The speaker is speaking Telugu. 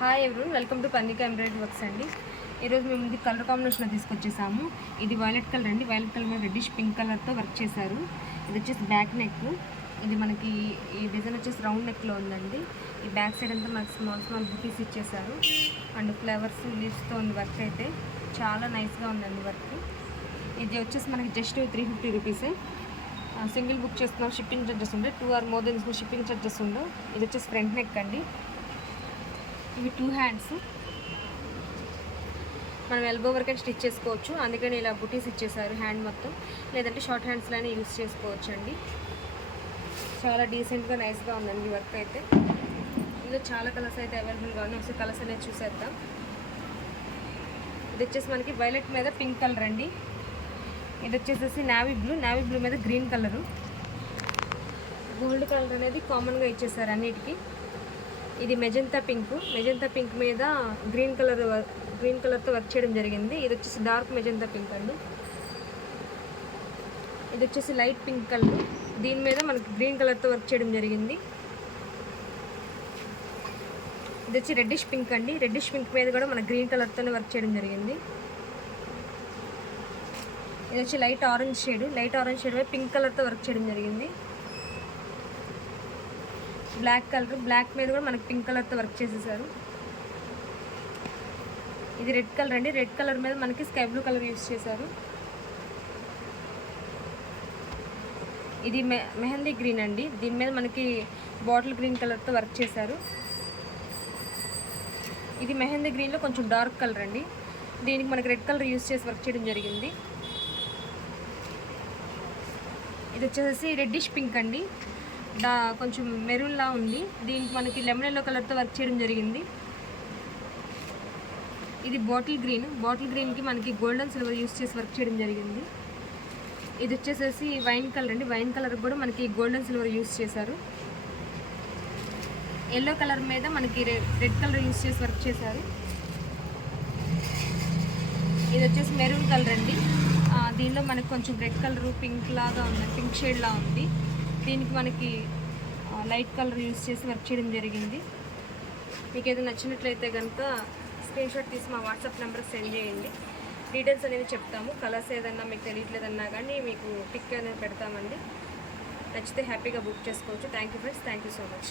Hi everyone, welcome to Pannika embroidery works అండి. ఈరోజు మేము ఇది కలర్ కాంబినేషన్లో తీసుకొచ్చేసాము. ఇది వైలెట్ కలర్ అండి. వైలెట్ కలర్ మీద రెడ్డిష్ పింక్ కలర్తో వర్క్ చేశారు. ఇది వచ్చేసి బ్యాక్ నెక్. ఇది మనకి ఈ డిజైన్ వచ్చేసి రౌండ్ నెక్లో ఉందండి. ఈ బ్యాక్ సైడ్ అంతా మనకి స్మాల్ స్మాల్ బుటీస్ ఇచ్చేసారు అండ్ ఫ్లవర్స్ లీవ్స్తో ఉంది. వర్క్ అయితే చాలా నైస్గా ఉందండి వర్క్. ఇది వచ్చేసి మనకి జస్ట్ 350 రూపీసే. సింగిల్ బుక్ చేస్తున్నాం, షిప్పింగ్ చార్జెస్ ఉండే 2 or more than shipping charges ఉండవు. ఇది వచ్చేసి ఫ్రంట్ నెక్ అండి. ఇవి 2 హ్యాండ్స్. మనం ఎల్బో వరకు స్టిచ్ చేసుకోవచ్చు, అందుకని ఇలా బుటీస్ ఇచ్చేసారు హ్యాండ్ మొత్తం. లేదంటే షార్ట్ హ్యాండ్స్లోనే యూస్ చేసుకోవచ్చు అండి. చాలా డీసెంట్గా నైస్గా ఉందండి వర్క్ అయితే. ఇందులో చాలా కలర్స్ అయితే అవైలబుల్గా ఉన్నాయి. ఒకసారి కలర్స్ అనేది చూసేద్దాం. ఇది వచ్చేసి మనకి వైలెట్ మీద పింక్ కలర్ అండి. ఇది వచ్చేసేసి నావీ బ్లూ మీద గ్రీన్ కలరు. గోల్డ్ కలర్ అనేది కామన్గా ఇచ్చేసారు అన్నిటికీ. ఇది మెజంతా పింక్ మీద గ్రీన్ కలర్తో వర్క్ చేయడం జరిగింది. ఇది వచ్చేసి డార్క్ మెజంతా పింక్ అండి. ఇది వచ్చేసి లైట్ పింక్ కలర్, దీని మీద మనకి గ్రీన్ కలర్తో వర్క్ చేయడం జరిగింది. ఇది వచ్చి రెడ్డిష్ పింక్ అండి. రెడ్డిష్ పింక్ మీద కూడా మనకి గ్రీన్ కలర్తోనే వర్క్ చేయడం జరిగింది. ఇది వచ్చి లైట్ ఆరెంజ్ షేడ్ మీద పింక్ కలర్తో వర్క్ చేయడం జరిగింది. బ్లాక్ మీద కూడా మనకి పింక్ కలర్తో వర్క్ చేసేసారు. ఇది రెడ్ కలర్ అండి. రెడ్ కలర్ మీద మనకి స్కై బ్లూ కలర్ యూస్ చేశారు. ఇది మెహందీ గ్రీన్ అండి. దీని మీద మనకి బాటిల్ గ్రీన్ కలర్తో వర్క్ చేశారు. ఇది మెహందీ గ్రీన్లో కొంచెం డార్క్ కలర్ అండి. దీనికి మనకి రెడ్ కలర్ యూస్ చేసి వర్క్ చేయడం జరిగింది. ఇది వచ్చేసి రెడ్డిష్ పింక్ అండి. కొంచెం మెరూన్లా ఉంది. దీనికి మనకి లెమన్ ఎల్లో కలర్తో వర్క్ చేయడం జరిగింది. ఇది బాటిల్ గ్రీన్కి మనకి గోల్డెన్ సిల్వర్ యూస్ చేసి వర్క్ చేయడం జరిగింది. ఇది వచ్చేసేసి వైన్ కలర్ అండి. వైన్ కలర్ కూడా మనకి గోల్డెన్ సిల్వర్ యూస్ చేశారు. ఎల్లో కలర్ మీద మనకి రెడ్ కలర్ యూస్ చేసి వర్క్ చేశారు. ఇది వచ్చేసి మెరూన్ కలర్ అండి. దీనిలో మనకి కొంచెం రెడ్ కలర్ పింక్ షేడ్ లా ఉంది. దీనికి మనకి లైట్ కలర్ యూస్ చేసి వర్క్ చేయడం జరిగింది. మీకు ఏదైనా నచ్చినట్లయితే కనుక స్క్రీన్ షాట్ తీసి మా వాట్సాప్ నెంబర్ సెండ్ చేయండి. డీటెయిల్స్ అనేవి చెప్తాము. కలర్స్ ఏదన్నా మీకు తెలియట్లేదన్నా కానీ మీకు పిక్ అనేది పెడతామండి. నచ్చితే హ్యాపీగా బుక్ చేసుకోవచ్చు. Thank you friends, thank you so much.